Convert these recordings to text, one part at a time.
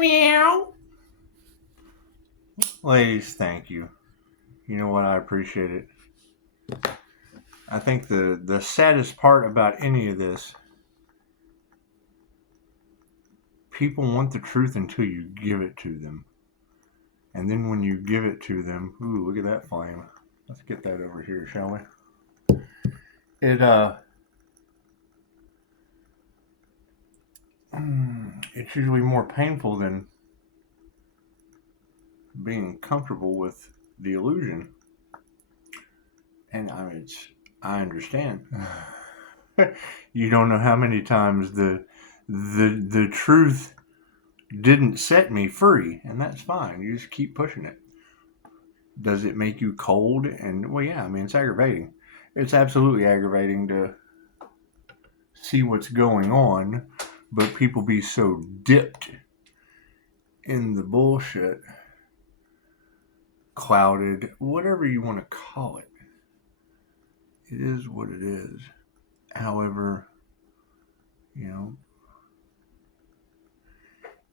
Meow. Ladies, thank you. You know what? I appreciate it. I think the saddest part about any of this, people want the truth until you give it to them. And then when you give it to them, ooh, look at that flame. Let's get that over here, shall we? It's usually more painful than being comfortable with the illusion. And I understand. You don't know how many times the truth didn't set me free, and that's fine. You just keep pushing it. Does it make you cold? And well, yeah, I mean, it's aggravating. It's absolutely aggravating to see what's going on, but people be so dipped in the bullshit, clouded, whatever you want to call it. It is what it is. However,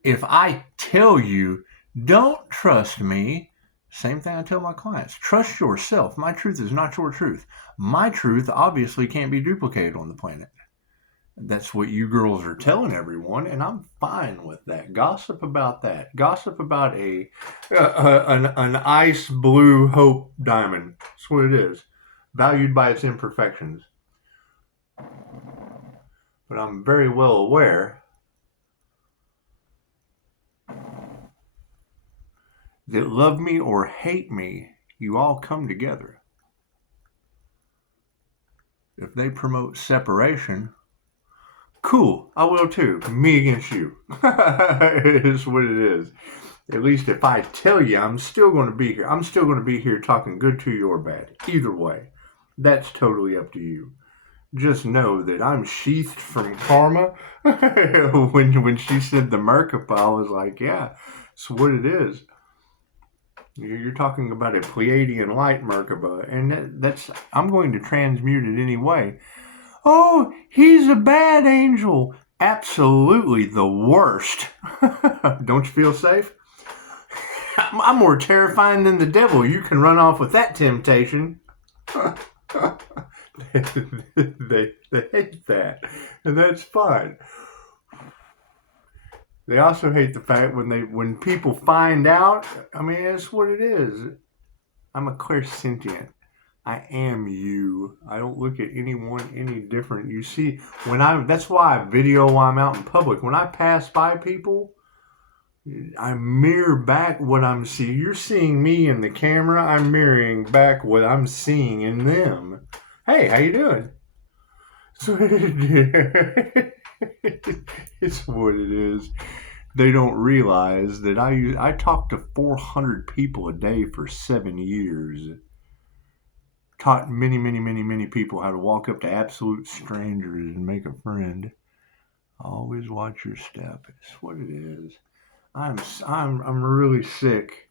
if I tell you, don't trust me, same thing I tell my clients. Trust yourself. My truth is not your truth. My truth obviously can't be duplicated on the planet. That's what you girls are telling everyone, and I'm fine with that. Gossip about that. Gossip about an ice blue hope diamond. That's what it is. Valued by its imperfections. But I'm very well aware that love me or hate me, you all come together. If they promote separation, cool, I will too. Me against you. It is what it is. At least if I tell you, I'm still going to be here. I'm still going to be here talking good to you or bad. Either way, that's totally up to you. Just know that I'm sheathed from karma. When she said the Merkaba, I was like, yeah, it's what it is. You're talking about a Pleiadian light Merkaba, and that's I'm going to transmute it anyway. Oh, he's a bad angel. Absolutely the worst. Don't you feel safe? I'm more terrifying than the devil. You can run off with that temptation. They hate that, and that's fine. They also hate the fact when people find out. I mean, that's what it is. I'm a clairsentient. I am you. I don't look at anyone any different. You see, that's why I video while I'm out in public. When I pass by people, I mirror back what I'm seeing. You're seeing me in the camera. I'm mirroring back what I'm seeing in them. Hey, how you doing? So it's what it is. They don't realize that I talk to 400 people a day for 7 years. Taught many people how to walk up to absolute strangers and make a friend. Always watch your step. It's what it is. I'm really sick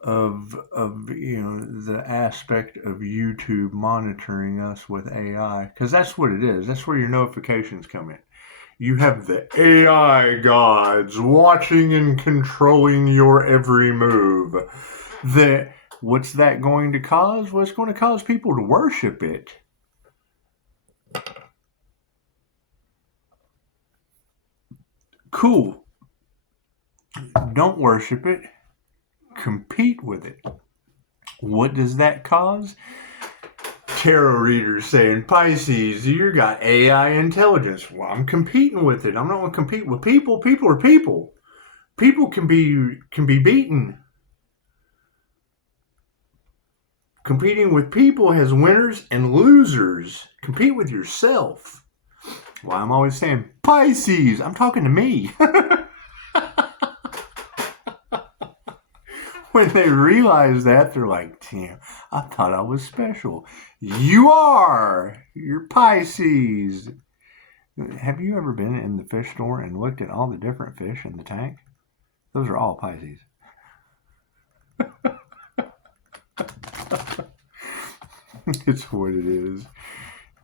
of the aspect of YouTube monitoring us with AI, because that's what it is. That's where your notifications come in. You have the AI gods watching and controlling your every move. What's that going to cause? Well, it's going to cause people to worship it. Cool. Don't worship it. Compete with it. What does that cause? Tarot readers saying, Pisces, you got AI intelligence. Well, I'm competing with it. I'm not going to compete with people. People are people. People can be beaten. Competing with people has winners and losers. Compete with yourself. Well, I'm always saying, Pisces, I'm talking to me. When they realize that, they're like, damn, I thought I was special. You are. You're Pisces. Have you ever been in the fish store and looked at all the different fish in the tank? Those are all Pisces. It's what it is.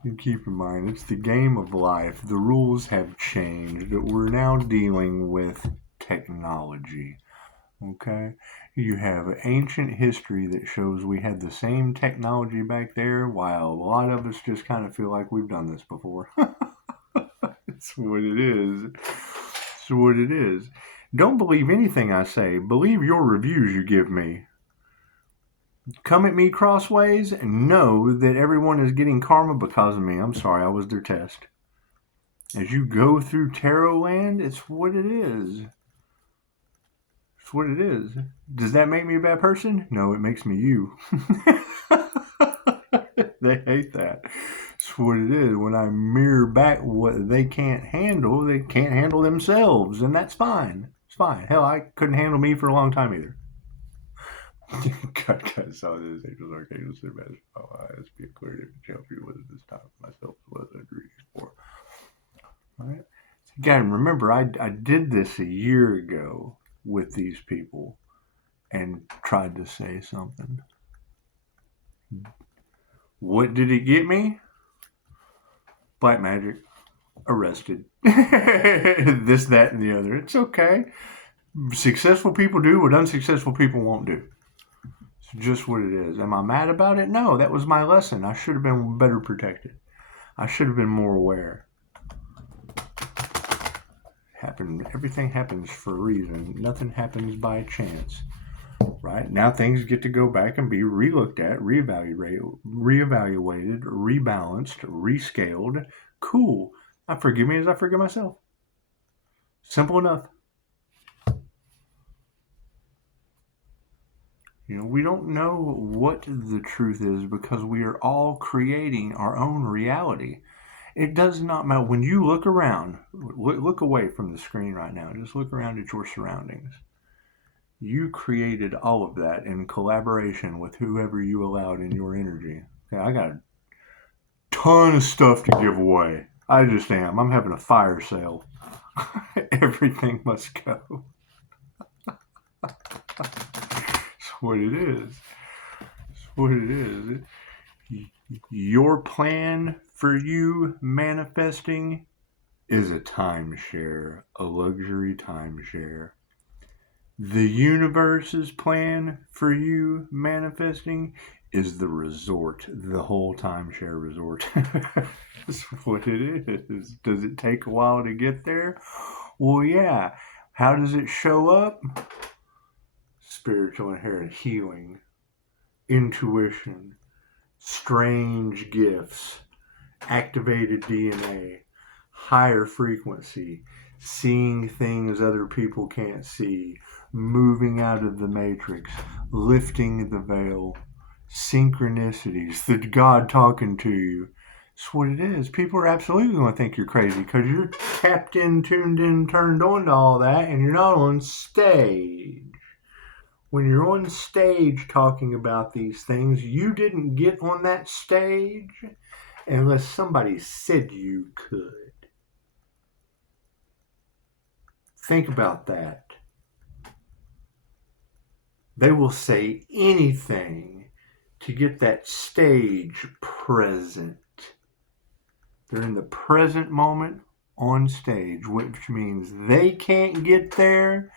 And keep in mind, it's the game of life. The rules have changed. We're now dealing with technology. Okay? You have ancient history that shows we had the same technology back there, while a lot of us just kind of feel like we've done this before. It's what it is. It's what it is. Don't believe anything I say. Believe your reviews you give me. Come at me crossways and know that everyone is getting karma because of me. I'm sorry, I was their test. As you go through tarot land, it's what it is. It's what it is. Does that make me a bad person? No, it makes me you. They hate that. It's what it is. When I mirror back what they can't handle themselves, and that's fine. It's fine. Hell, I couldn't handle me for a long time either. God saw this angels, archangels, and masters. Oh, let's be clear to help you with this time myself was agreed for. All right. So again, remember, I did this a year ago with these people and tried to say something. What did it get me? Black magic. Arrested. This, that, and the other. It's okay. Successful people do what unsuccessful people won't do. It's just what it is. Am I mad about it? No, that was my lesson. I should have been better protected. I should have been more aware. Everything happens for a reason. Nothing happens by chance. Right? Now things get to go back and be relooked at, reevaluated, rebalanced, rescaled. Cool. I forgive me as I forgive myself. Simple enough. We don't know what the truth is because we are all creating our own reality. It does not matter. When you look around, look away from the screen right now. Just look around at your surroundings. You created all of that in collaboration with whoever you allowed in your energy. Okay, I got a ton of stuff to give away. I just am. I'm having a fire sale. Everything must go. It's what it is. It's what it is. Your plan for you manifesting is a timeshare, a luxury timeshare. The universe's plan for you manifesting is the resort, the whole timeshare resort. That's what it is. Does it take a while to get there? Well, yeah. How does it show up? Spiritual inherent healing, intuition, strange gifts, activated DNA, higher frequency, seeing things other people can't see, moving out of the matrix, lifting the veil, synchronicities, the God talking to you. It's what it is. People are absolutely going to think you're crazy because you're tapped in, tuned in, turned on to all that, and you're not on stage. When you're on stage talking about these things, you didn't get on that stage unless somebody said you could. Think about that. They will say anything to get that stage present. They're in the present moment on stage, which means they can't get there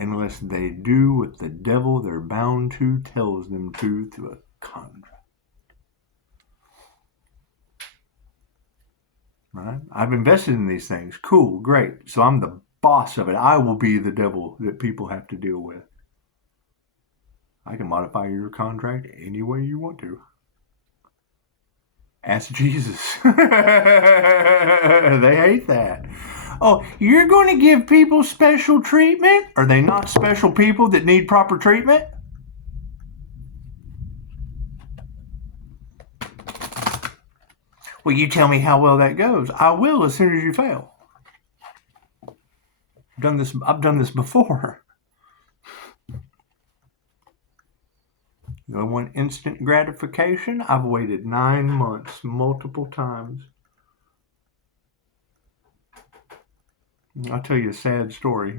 unless they do what the devil they're bound to tells them to through a contract. Right? I've invested in these things. Cool, great. So I'm the boss of it. I will be the devil that people have to deal with. I can modify your contract any way you want to. Ask Jesus. They hate that. Oh, you're going to give people special treatment? Are they not special people that need proper treatment? Well, you tell me how well that goes. I will as soon as you fail. I've done this before. You want instant gratification? I've waited 9 months multiple times. I'll tell you a sad story.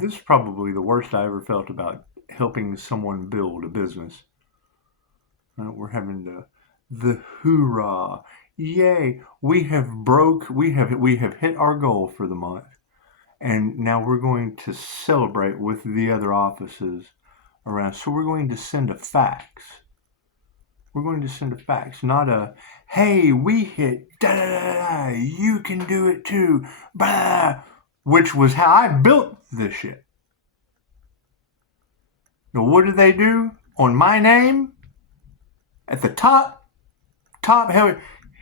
This is probably the worst I ever felt about helping someone build a business. We're having the hoorah. Yay, we have hit our goal for the month. And now we're going to celebrate with the other offices around. So we're going to send a fax. We're going to send a fax, not a, hey, we hit da da da da, you can do it too, blah, which was how I built this shit. Now, what do they do on my name? At the top,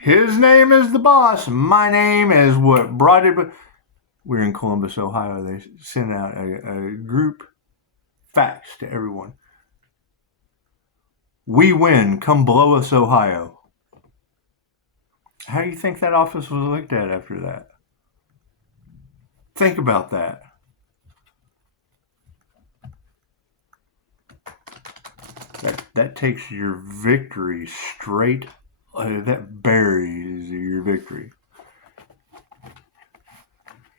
his name is the boss. My name is what brought it. We're in Columbus, Ohio. They sent out a group fax to everyone. We win. Come blow us, Ohio. How do you think that office was looked at after that? Think about that. That takes your victory straight. That buries your victory.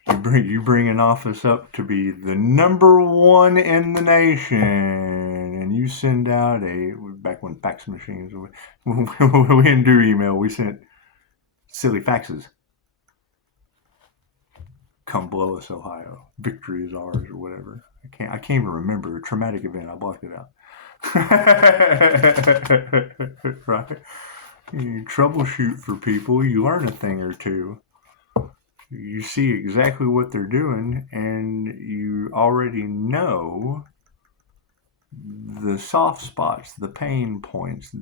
You bring an office up to be the number one in the nation, and you send out back when fax machines, we didn't do email, we sent silly faxes. Come blow us, Ohio. Victory is ours, or whatever. I can't even remember. A traumatic event. I blocked it out. Right? You troubleshoot for people. You learn a thing or two. You see exactly what they're doing, and you already know the soft spots, the pain points,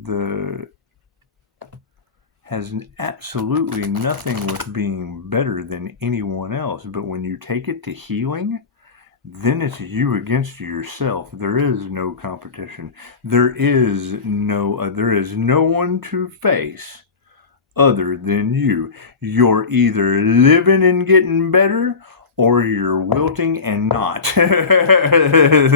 has absolutely nothing with being better than anyone else. But when you take it to healing, then it's you against yourself. There is no competition. There is no one to face other than you. You're either living and getting better, or you're wilting and not. There's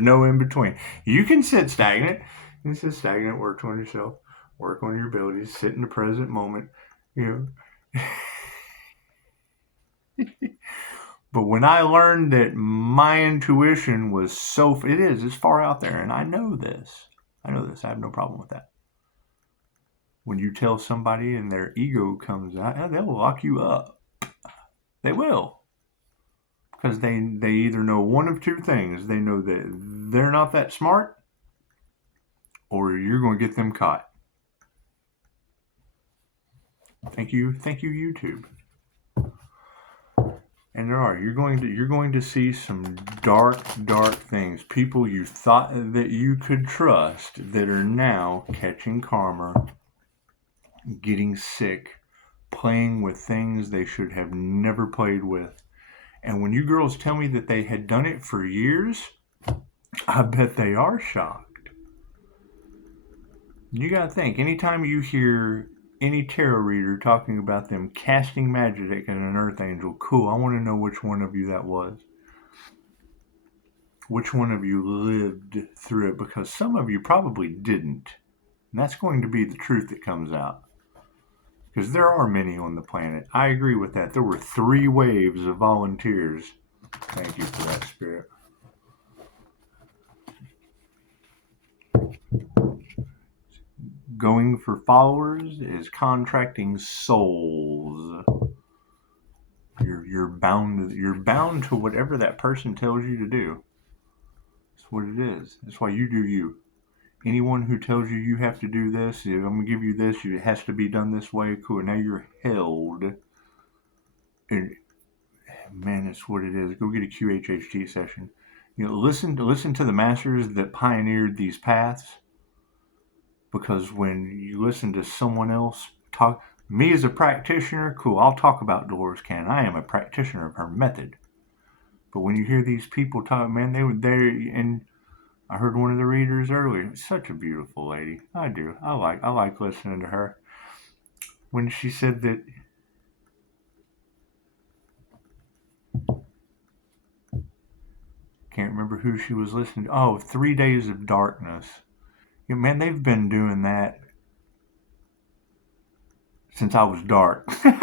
no in between. You can sit stagnant. You can sit stagnant, work on yourself, work on your abilities, sit in the present moment, you know. But when I learned that my intuition was it's far out there, and I know this. I have no problem with that. When you tell somebody and their ego comes out, they'll lock you up. They will. Because they either know one of two things. They know that they're not that smart, or you're going to get them caught. Thank you, YouTube. And you're going to see some dark things. People you thought that you could trust that are now catching karma, getting sick, playing with things they should have never played with. And when you girls tell me that they had done it for years, I bet they are shocked. You gotta think, anytime you hear any tarot reader talking about them casting magic at an earth angel, cool, I want to know which one of you that was. Which one of you lived through it, because some of you probably didn't. And that's going to be the truth that comes out. Because there are many on the planet. I agree with that. There were 3 waves of volunteers. Thank you for that, Spirit. Going for followers is contracting souls. You're bound to whatever that person tells you to do. That's what it is. That's why you do you. Anyone who tells you you have to do this, I'm going to give you this, it has to be done this way, cool. Now you're held. And, man, it's what it is. Go get a QHHT session. Listen to the masters that pioneered these paths. Because when you listen to someone else talk, me as a practitioner, cool, I'll talk about Dolores Cannon. I am a practitioner of her method. But when you hear these people talk, man, and I heard one of the readers earlier. Such a beautiful lady. I do. I like listening to her. When she said that can't remember who she was listening to. Oh, 3 Days of Darkness. Man, they've been doing that since I was dark. They've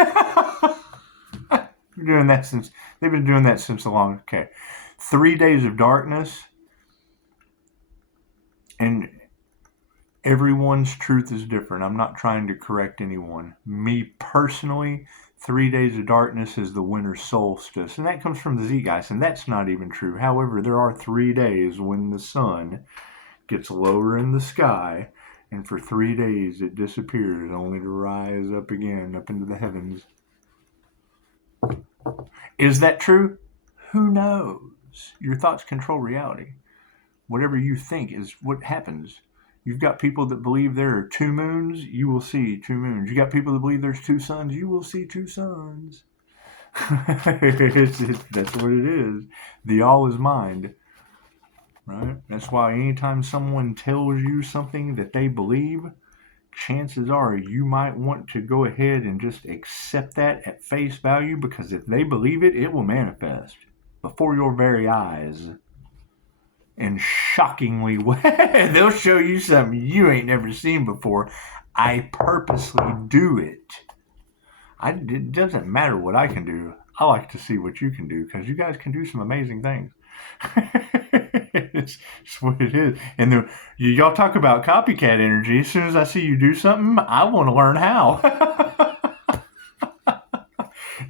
been doing that since a long. Okay, 3 Days of Darkness. And everyone's truth is different. I'm not trying to correct anyone. Me personally, 3 days of darkness is the winter solstice. And that comes from the Zeitgeist, and that's not even true. However, there are 3 days when the sun gets lower in the sky, and for 3 days it disappears, only to rise up again, up into the heavens. Is that true? Who knows? Your thoughts control reality. Whatever you think is what happens. You've got people that believe there are 2 moons, you will see 2 moons. You got people that believe there's 2 suns, you will see 2 suns. That's what it is. The all is mind. Right? That's why anytime someone tells you something that they believe, chances are you might want to go ahead and just accept that at face value, because if they believe it, it will manifest before your very eyes. And shockingly, they'll show you something you ain't never seen before. I purposely do it. It doesn't matter what I can do. I like to see what you can do, because you guys can do some amazing things. It's what it is. And y'all talk about copycat energy. As soon as I see you do something, I want to learn how.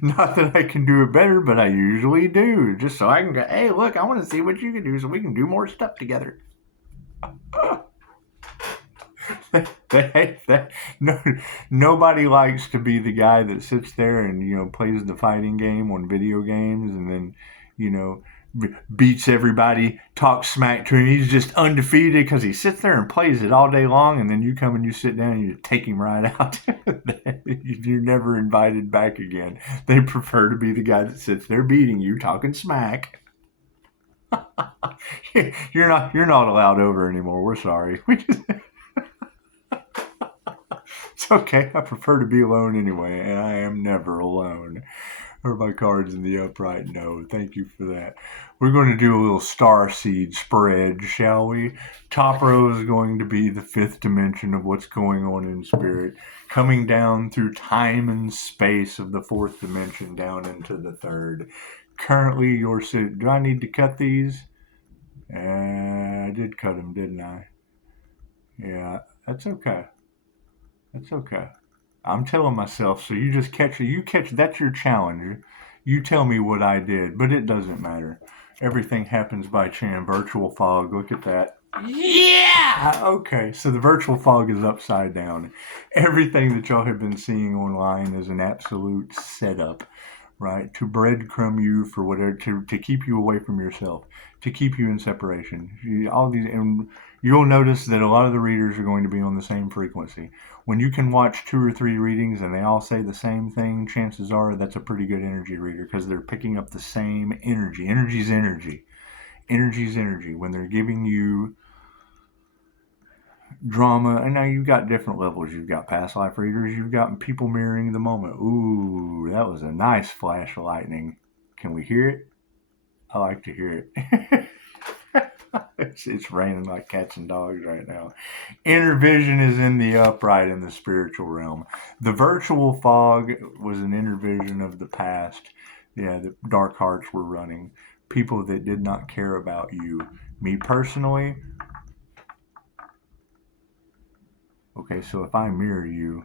Not that I can do it better, but I usually do. Just so I can go, hey, look, I want to see what you can do so we can do more stuff together. Nobody likes to be the guy that sits there and, plays the fighting game on video games and then, beats everybody, talks smack to him. He's just undefeated because he sits there and plays it all day long, and then you come and you sit down and you take him right out. You're never invited back again. They prefer to be the guy that sits there beating you, talking smack. You're not allowed over anymore. We're sorry. It's okay. I prefer to be alone anyway, and I am never alone. Are my cards in the upright? No. Thank you for that. We're going to do a little star seed spread, shall we? Top row is going to be the 5th dimension of what's going on in spirit, coming down through time and space of the 4th dimension down into the 3rd. Currently, do I need to cut these? I did cut them, didn't I? Yeah, that's okay. That's okay. I'm telling myself, so you just catch it. That's your challenge. You tell me what I did, but it doesn't matter. Everything happens by chance. Virtual fog, look at that. Yeah! Okay, so the virtual fog is upside down. Everything that y'all have been seeing online is an absolute setup, right? To breadcrumb you for whatever, to keep you away from yourself, to keep you in separation. And you'll notice that a lot of the readers are going to be on the same frequency. When you can watch 2 or 3 readings and they all say the same thing, chances are that's a pretty good energy reader, because they're picking up the same energy. Energy's energy. Energy's energy. When they're giving you drama, and now you've got different levels. You've got past life readers. You've got people mirroring the moment. Ooh, that was a nice flash of lightning. Can we hear it? I like to hear it. It's raining like cats and dogs right now. Inner vision is in the upright in the spiritual realm. The virtual fog was an inner vision of the past. Yeah, the dark hearts were running. People that did not care about you. Me personally, okay, so if I mirror you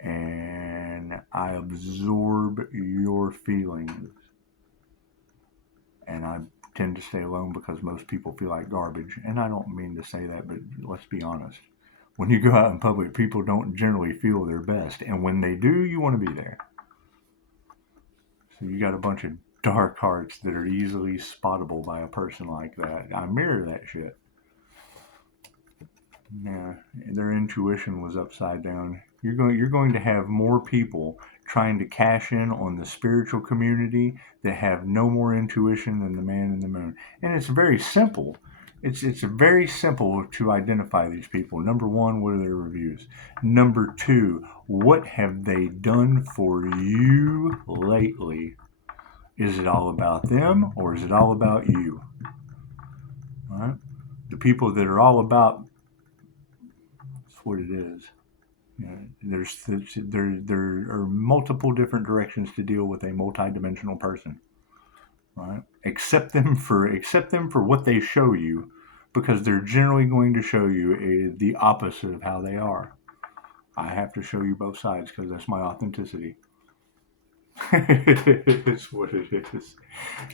and I absorb your feelings, and I tend to stay alone because most people feel like garbage. And I don't mean to say that, but let's be honest. When you go out in public, people don't generally feel their best. And when they do, you want to be there. So you got a bunch of dark hearts that are easily spottable by a person like that. I mirror that shit. Yeah, their intuition was upside down. You're going to have more people trying to cash in on the spiritual community that have no more intuition than the man in the moon. And it's very simple. It's very simple to identify these people. Number 1, what are their reviews? Number 2, what have they done for you lately? Is it all about them, or is it all about you? All right? The people that are all about, that's what it is. There are multiple different directions to deal with a multidimensional person. Right? Accept them for what they show you, because they're generally going to show you the opposite of how they are. I have to show you both sides because that's my authenticity. It's what it is.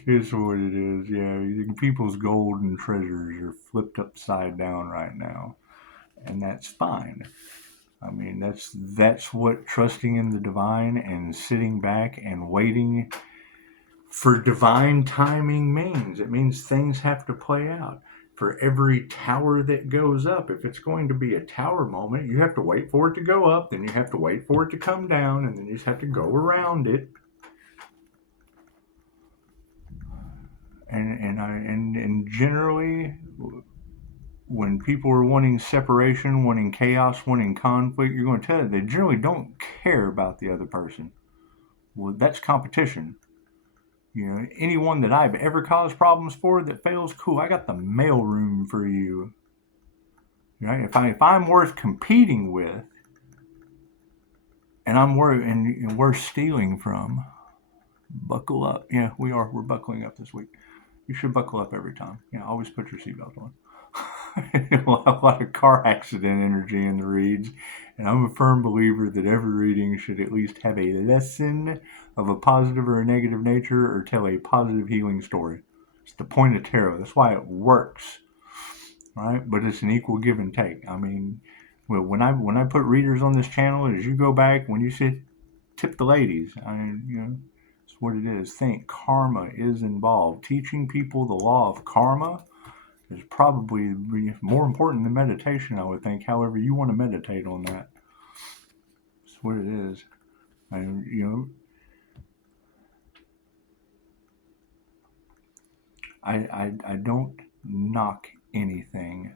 It's what it is. Yeah, people's golden treasures are flipped upside down right now, and that's fine. I mean, that's what trusting in the divine and sitting back and waiting for divine timing means. It means things have to play out. For every tower that goes up, if it's going to be a tower moment, you have to wait for it to go up, then you have to wait for it to come down, and then you just have to go around it. And generally, when people are wanting separation, wanting chaos, wanting conflict, you're going to tell them they generally don't care about the other person. Well, that's competition. You know, anyone that I've ever caused problems for that fails, cool, I got the mailroom for you. Right? If I'm worth competing with, and we're stealing from, buckle up. Yeah, we're buckling up this week. You should buckle up every time. Yeah, always put your seatbelt on. A lot of car accident energy in the reads, and I'm a firm believer that every reading should at least have a lesson of a positive or a negative nature, or tell a positive healing story. It's the point of tarot. That's why it works, right? But it's an equal give and take. I mean, when I put readers on this channel, as you go back, when you say tip the ladies, it's what it is. Think karma is involved. Teaching people the law of karma is probably more important than meditation, I would think. However you want to meditate on that. That's what it is. And, I don't knock anything.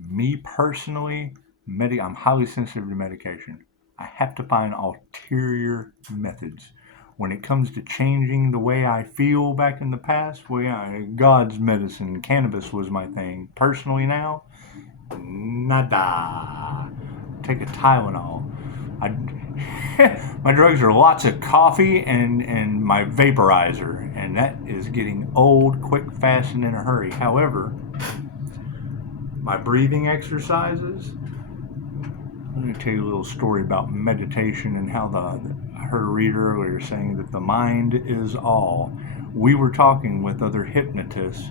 Me personally, I'm highly sensitive to medication. I have to find ulterior methods. When it comes to changing the way I feel back in the past, God's medicine, cannabis was my thing. Personally now, nada. Take a Tylenol. My drugs are lots of coffee and my vaporizer, and that is getting old, quick, fast, and in a hurry. However, my breathing exercises, let me tell you a little story about meditation and how I heard a reader earlier saying that the mind is all. We were talking with other hypnotists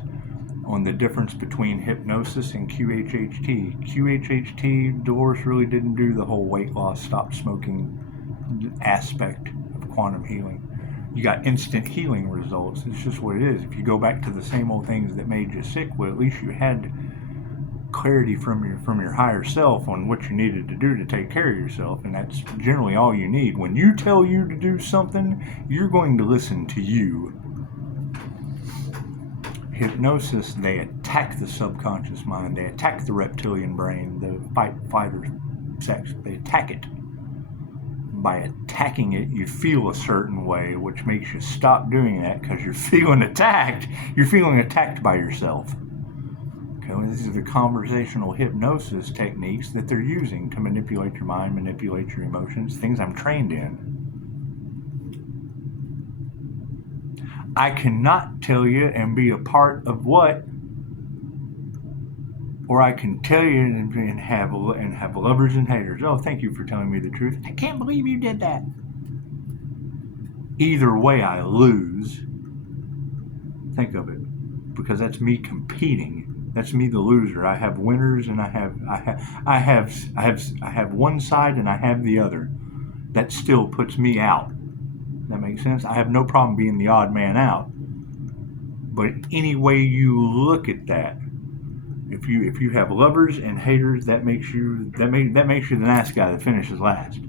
on the difference between hypnosis and QHHT. QHHT, Dolores really didn't do the whole weight loss, stop smoking aspect of quantum healing. You got instant healing results. It's just what it is. If you go back to the same old things that made you sick, well, at least you had clarity from your higher self on what you needed to do to take care of yourself, and that's generally all you need. When you tell you to do something, you're going to listen to you. Hypnosis, they attack the subconscious mind, they attack the reptilian brain, the fight or sex, they attack it. By attacking it, you feel a certain way, which makes you stop doing that because you're feeling attacked. You're feeling attacked by yourself. These are the conversational hypnosis techniques that they're using to manipulate your mind, manipulate your emotions, things I'm trained in. I cannot tell you and be a part of what, or I can tell you and have lovers and haters. Oh, thank you for telling me the truth. I can't believe you did that. Either way, I lose. Think of it, because that's me competing. That's me, the loser. I have winners, and I have one side, and I have the other. That still puts me out. That makes sense. I have no problem being the odd man out. But any way you look at that, if you have lovers and haters, that makes you the nice guy that finishes last.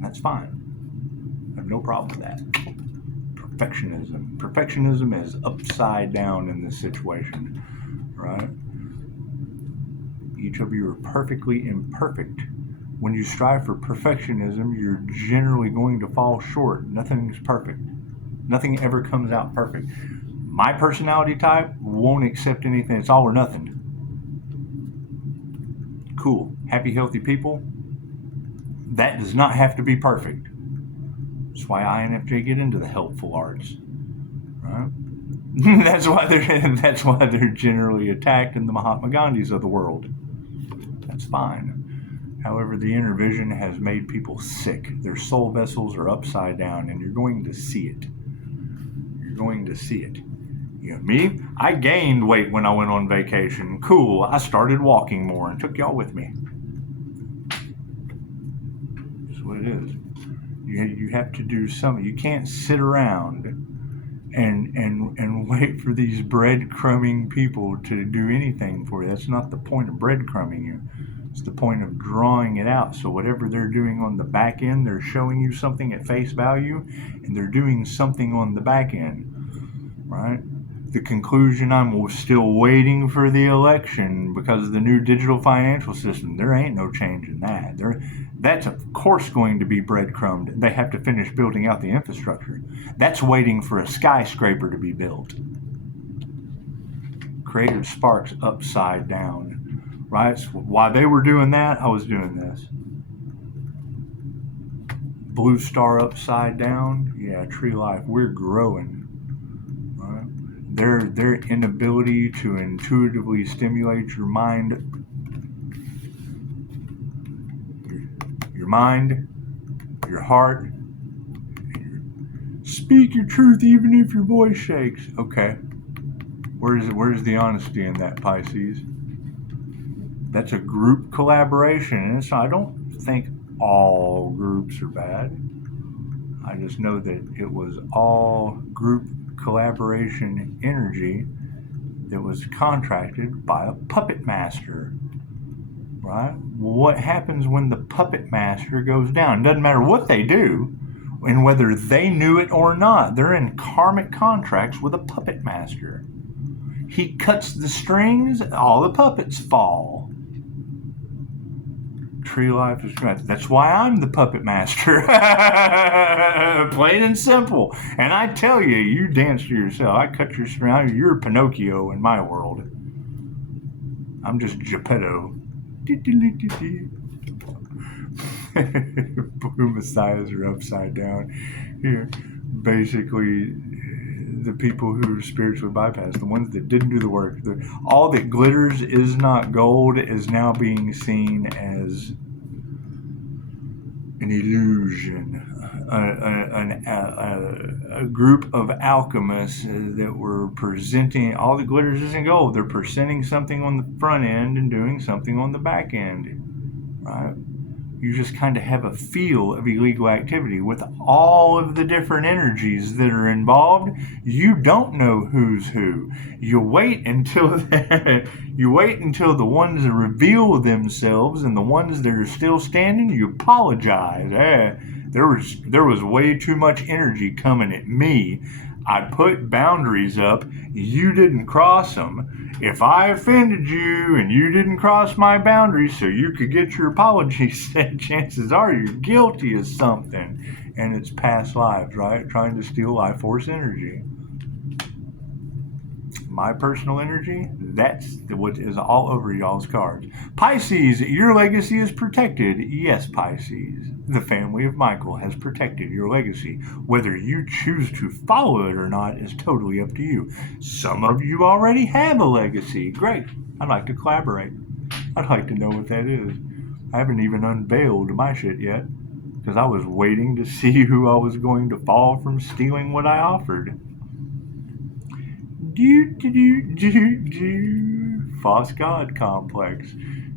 That's fine. I have no problem with that. Perfectionism is upside down in this situation, right? Each of you are perfectly imperfect. When you strive for perfectionism, you're generally going to fall short. Nothing's perfect. Nothing ever comes out perfect. My personality type won't accept anything. It's all or nothing. Cool. Happy, healthy people. That does not have to be perfect. That's why INFJ get into the helpful arts, right? That's why they're generally attacked in the Mahatma Gandhis of the world. That's fine. However, the inner vision has made people sick. Their soul vessels are upside down, and you're going to see it. You're going to see it. You know, me, I gained weight when I went on vacation. Cool. I started walking more and took y'all with me. That's what it is. You have to do something. You can't sit around and wait for these breadcrumbing people to do anything for you. That's not the point of breadcrumbing you. It's the point of drawing it out. So whatever they're doing on the back end, they're showing you something at face value, and they're doing something on the back end, right? The conclusion, I'm still waiting for the election because of the new digital financial system. There ain't no change in that. That's of course going to be breadcrumbed. They have to finish building out the infrastructure. That's waiting for a skyscraper to be built. Creative sparks upside down, right? So while they were doing that, I was doing this. Blue star upside down. Yeah, tree life. We're growing. Right? Their inability to intuitively stimulate your mind, your heart. Speak your truth even if your voice shakes. Okay. Where's the honesty in that, Pisces? That's a group collaboration. And so I don't think all groups are bad. I just know that it was all group collaboration energy that was contracted by a puppet master. Right? What happens when the puppet master goes down? It doesn't matter what they do and whether they knew it or not. They're in karmic contracts with a puppet master. He cuts the strings, all the puppets fall. Tree life is great. That's why I'm the puppet master. Plain and simple. And I tell you, you dance to yourself. I cut your string. You're Pinocchio in my world. I'm just Geppetto. Blue messiahs are upside down here. Basically, the people who are spiritually bypassed, the ones that didn't do the work. All that glitters is not gold is now being seen as an illusion. A group of alchemists that were presenting all the glitters isn't gold. They're presenting something on the front end and doing something on the back end, right? You just kind of have a feel of illegal activity with all of the different energies that are involved. You don't know who's who. You wait until the ones that reveal themselves and the ones that are still standing. You apologize. There was way too much energy coming at me. I put boundaries up. You didn't cross them. If I offended you and you didn't cross my boundaries so you could get your apology said, chances are you're guilty of something. And it's past lives, right? Trying to steal life force energy. My personal energy, that's what is all over y'all's cards. Pisces, your legacy is protected. Yes, Pisces. The family of Michael has protected your legacy. Whether you choose to follow it or not is totally up to you. Some of you already have a legacy. Great. I'd like to collaborate. I'd like to know what that is. I haven't even unveiled my shit yet because I was waiting to see who I was going to fall from stealing what I offered. False God complex.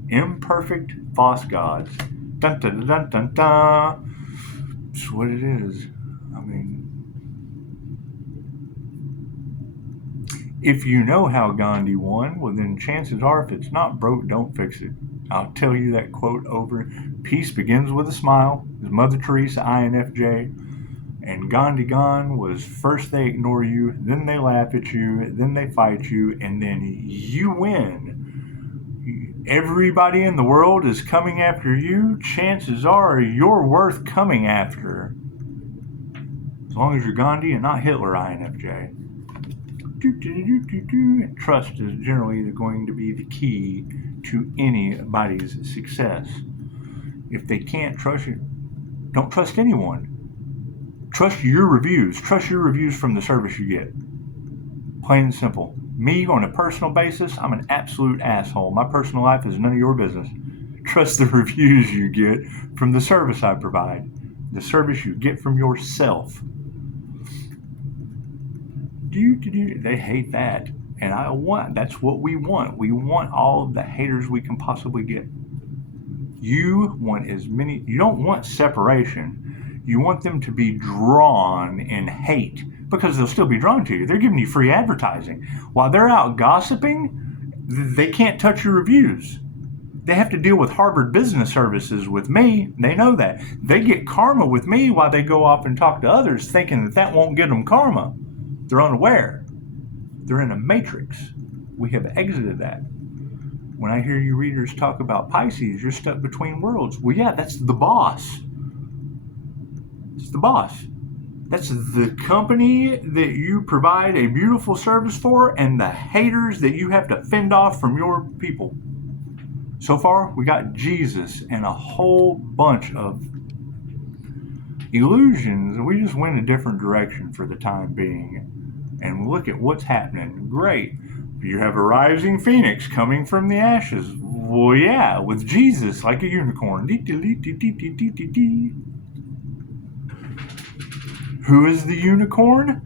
Imperfect false gods. Dun dun dun dun dun. It's what it is. I mean, if you know how Gandhi won, well then chances are if it's not broke, don't fix it. I'll tell you that quote over. Peace begins with a smile. Mother Teresa, INFJ. And Gandhi gone was first they ignore you, then they laugh at you, then they fight you, and then you win. Everybody in the world is coming after you. Chances are you're worth coming after. As long as you're Gandhi and not Hitler, INFJ. Trust is generally going to be the key to anybody's success. If they can't trust you, don't trust anyone. Trust your reviews. Trust your reviews from the service you get. Plain and simple. Me, on a personal basis, I'm an absolute asshole. My personal life is none of your business. Trust the reviews you get from the service I provide, the service you get from yourself. They hate that. And that's what we want. We want all of the haters we can possibly get. You don't want separation. You want them to be drawn in hate because they'll still be drawn to you. They're giving you free advertising. While they're out gossiping, they can't touch your reviews. They have to deal with Harvard Business Services with me. They know that. They get karma with me while they go off and talk to others thinking that won't get them karma. They're unaware. They're in a matrix. We have exited that. When I hear you readers talk about Pisces, you're stuck between worlds. Well, yeah, that's the boss. It's the boss. That's the company that you provide a beautiful service for and the haters that you have to fend off from your people. So far, we got Jesus and a whole bunch of illusions, and we just went a different direction for the time being. And look at what's happening. Great. You have a rising phoenix coming from the ashes. Well, yeah, with Jesus like a unicorn. Who is the unicorn?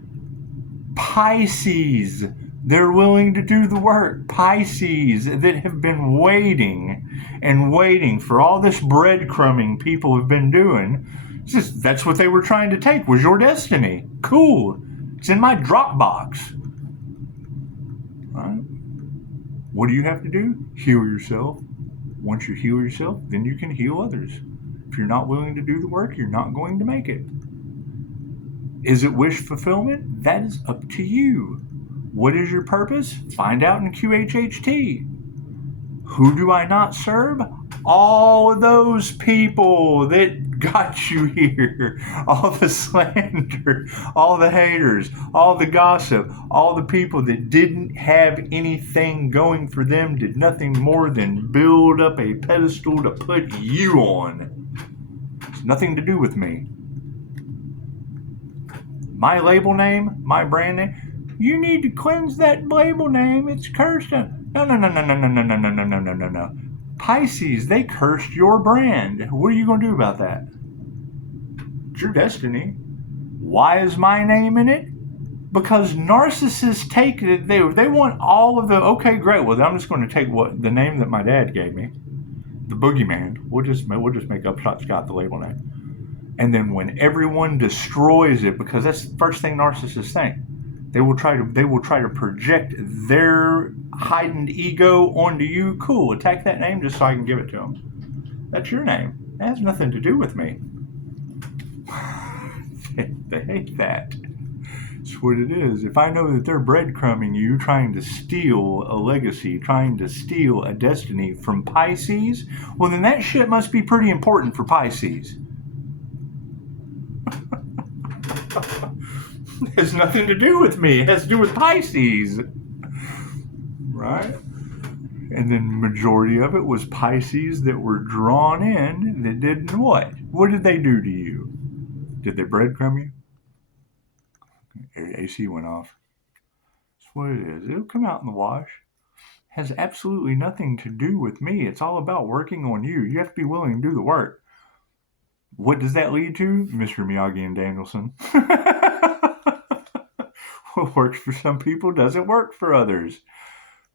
Pisces. They're willing to do the work. Pisces that have been waiting and waiting for all this breadcrumbing people have been doing. That's what they were trying to take, was your destiny. Cool. It's in my Dropbox. Right? What do you have to do? Heal yourself. Once you heal yourself, then you can heal others. If you're not willing to do the work, you're not going to make it. Is it wish fulfillment? That is up to you. What is your purpose? Find out in QHHT. Who do I not serve? All of those people that got you here. All the slander, all the haters, all the gossip, all the people that didn't have anything going for them, did nothing more than build up a pedestal to put you on. It's nothing to do with me. My label name, my brand name, you need to cleanse that label name. It's cursed. No. Pisces, they cursed your brand. What are you going to do about that? It's your destiny. Why is my name in it? Because narcissists take it. They want all of the, okay, great. Well, I'm just going to take the name that my dad gave me, the boogeyman. We'll just make Upshotscott the label name. And then when everyone destroys it, because that's the first thing narcissists think, they will try to project their heightened ego onto you. Cool, attack that name just so I can give it to them. That's your name. That has nothing to do with me. They hate that. That's what it is. If I know that they're breadcrumbing you, trying to steal a legacy, trying to steal a destiny from Pisces, well, then that shit must be pretty important for Pisces. It has nothing to do with me. It has to do with Pisces. Right? And then majority of it was Pisces that were drawn in that did what? What did they do to you? Did they breadcrumb you? AC went off. That's what it is. It'll come out in the wash. It has absolutely nothing to do with me. It's all about working on you. You have to be willing to do the work. What does that lead to? Mr. Miyagi and Danielson. What works for some people doesn't work for others.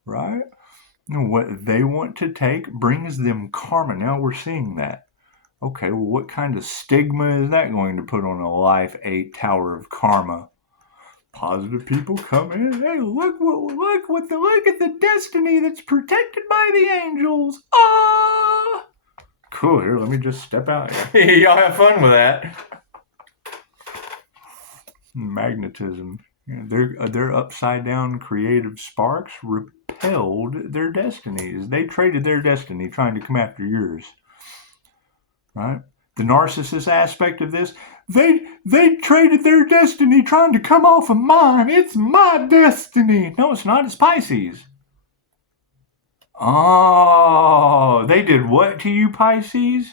Right? And what they want to take brings them karma. Now we're seeing that. Okay, well, what kind of stigma is that going to put on a Life 8 Tower of Karma? Positive people come in. Hey, look at the destiny that's protected by the angels. Ah! Cool, here, let me just step out. Y'all have fun with that. Magnetism. Their upside down creative sparks repelled their destinies. They traded their destiny trying to come after yours. Right? The narcissist aspect of this, they traded their destiny trying to come off of mine. It's my destiny. No, it's not. It's Pisces. Oh, they did what to you, Pisces?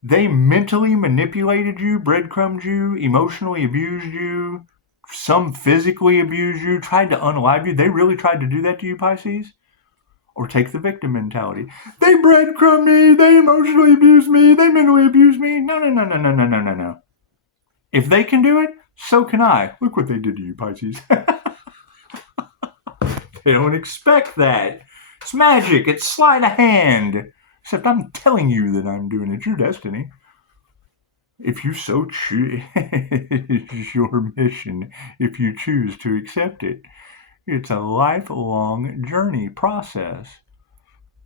They mentally manipulated you, breadcrumbed you, emotionally abused you, some physically abused you, tried to unalive you. They really tried to do that to you, Pisces? Or take the victim mentality. They breadcrumb me, they emotionally abuse me, they mentally abuse me. No. If they can do it, so can I. Look what they did to you, Pisces. They don't expect that. It's magic. It's sleight of hand. Except I'm telling you that I'm doing it. Your destiny. If you so choose, it's your mission. If you choose to accept it, it's a lifelong journey process.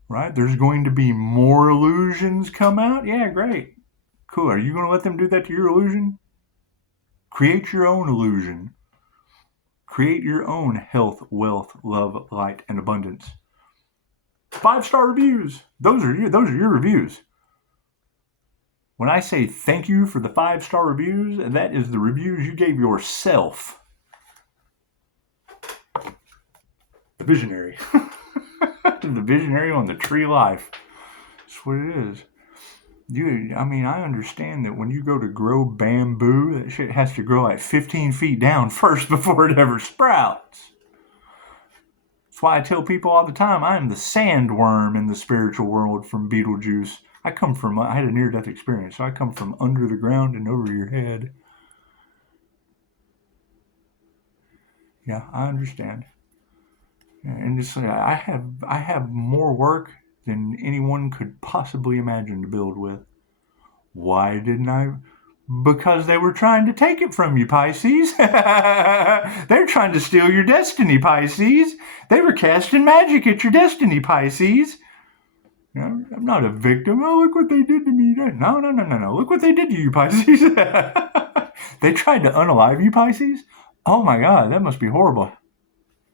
Right? There's going to be more illusions come out. Yeah, great. Cool. Are you going to let them do that to your illusion? Create your own illusion. Create your own health, wealth, love, light, and abundance. 5-star reviews. Those are your reviews. When I say thank you for the 5-star reviews, that is the reviews you gave yourself. The visionary. The visionary on the tree life. That's what it is. I understand that when you go to grow bamboo, that shit has to grow like 15 feet down first before it ever sprouts. That's why I tell people all the time, I am the sandworm in the spiritual world from Beetlejuice. I had a near-death experience, so I come from under the ground and over your head. Yeah, I understand. And it's like, I have more work than anyone could possibly imagine to build with. Why didn't I? Because they were trying to take it from you, Pisces. They're trying to steal your destiny, Pisces. They were casting magic at your destiny, Pisces. I'm not a victim. Oh, look what they did to me. No. Look what they did to you, Pisces. They tried to unalive you, Pisces. Oh my God, that must be horrible.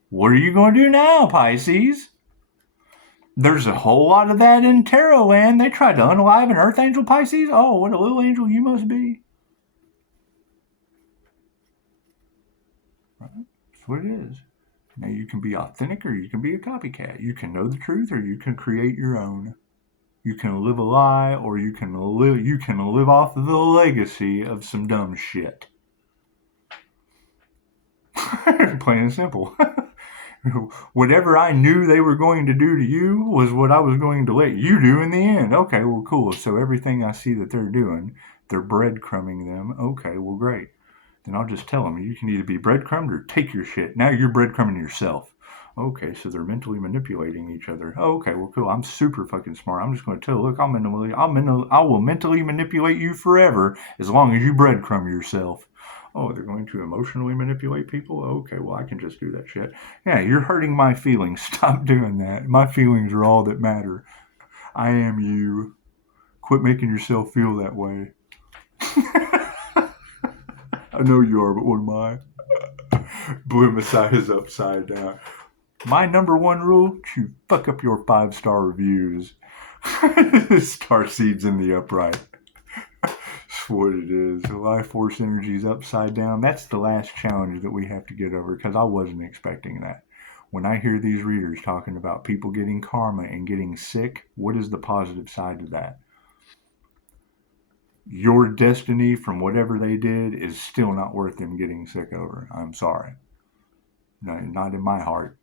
What are you going to do now, Pisces? There's a whole lot of that in tarot land. They tried to unalive an earth angel, Pisces. Oh, what a little angel you must be. Right? That's what it is. Now you can be authentic or you can be a copycat. You can know the truth or you can create your own. You can live a lie or you can live off the legacy of some dumb shit. Plain and simple. Whatever I knew they were going to do to you was what I was going to let you do in the end. Okay, well, cool. So everything I see that they're doing, they're breadcrumbing them. Okay, well, great. Then I'll just tell them, you can either be breadcrumbed or take your shit. Now you're breadcrumbing yourself. Okay, so they're mentally manipulating each other. Okay, well, cool. I'm super fucking smart. I'm just going to tell, look, I will mentally manipulate you forever as long as you breadcrumb yourself. Oh, they're going to emotionally manipulate people? Okay, well, I can just do that shit. Yeah, you're hurting my feelings. Stop doing that. My feelings are all that matter. I am you. Quit making yourself feel that way. I know you are, but what am I? Blue Messiah is upside down. My number one rule, you fuck up your 5-star reviews. Star seeds in the upright. That's what it is. The life force energy is upside down. That's the last challenge that we have to get over because I wasn't expecting that. When I hear these readers talking about people getting karma and getting sick, what is the positive side of that? Your destiny from whatever they did is still not worth them getting sick over. I'm sorry. No, not in my heart.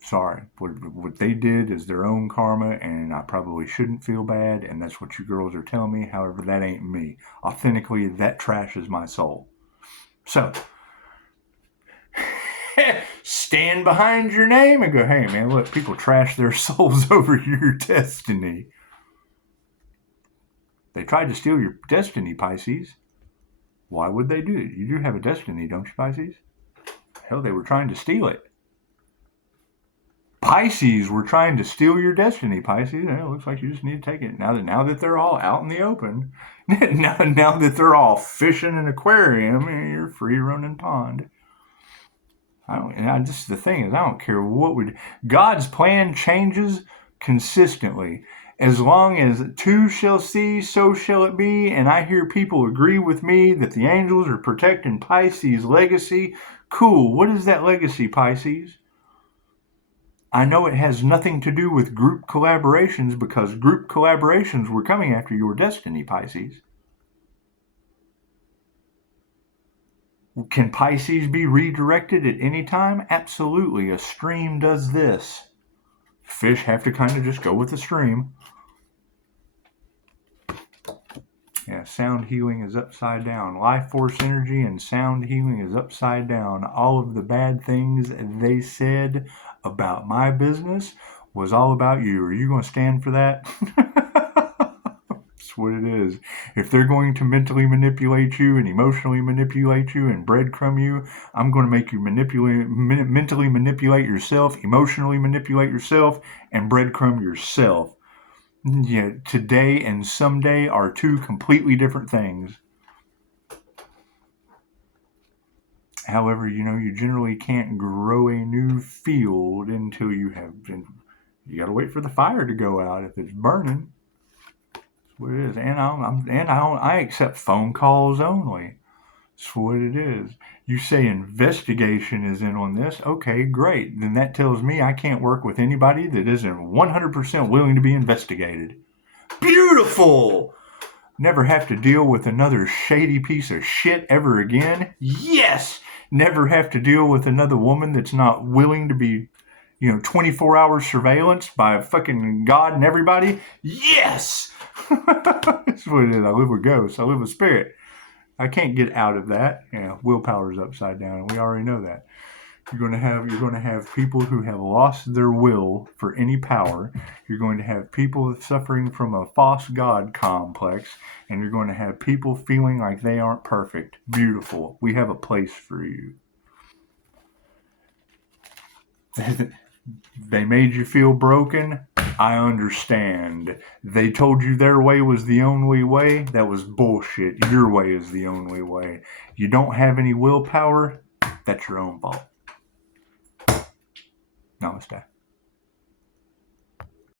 Sorry. What they did is their own karma, and I probably shouldn't feel bad, and that's what you girls are telling me. However, that ain't me. Authentically, that trashes my soul. So, stand behind your name and go, hey, man, look, people trash their souls over your destiny. They tried to steal your destiny, Pisces. Why would they do it? You do have a destiny, don't you, Pisces? Hell, they were trying to steal it. Pisces were trying to steal your destiny, Pisces. It looks like you just need to take it. Now that they're all out in the open, now that they're all fishing an aquarium, you're free running pond. The thing is, I don't care what we do. God's plan changes consistently. As long as two shall see, so shall it be. And I hear people agree with me that the angels are protecting Pisces' legacy. Cool. What is that legacy, Pisces? I know it has nothing to do with group collaborations because group collaborations were coming after your destiny, Pisces. Can Pisces be redirected at any time? Absolutely. A stream does this. Fish have to kind of just go with the stream. Yeah, sound healing is upside down. Life force energy and sound healing is upside down. All of the bad things they said about my business was all about you. Are you going to stand for that? That's what it is. If they're going to mentally manipulate you and emotionally manipulate you and breadcrumb you, I'm going to make you mentally manipulate yourself, emotionally manipulate yourself, and breadcrumb yourself. Yeah, today and someday are two completely different things. However, you generally can't grow a new field until you got to wait for the fire to go out if it's burning. That's what it is. And I accept phone calls only. That's what it is. You say investigation is in on this. Okay, great. Then that tells me I can't work with anybody that isn't 100% willing to be investigated. Beautiful! Never have to deal with another shady piece of shit ever again. Yes! Never have to deal with another woman that's not willing to be, 24-hour surveillance by fucking God and everybody. Yes! That's what it is. I live with ghosts. I live with spirit. I can't get out of that. Willpower's upside down, and we already know that. You're going to have people who have lost their will for any power. You're going to have people suffering from a false god complex, and you're going to have people feeling like they aren't perfect. Beautiful. We have a place for you. They made you feel broken. I understand. They told you their way was the only way. That was bullshit. Your way is the only way. You don't have any willpower. That's your own fault. Namaste.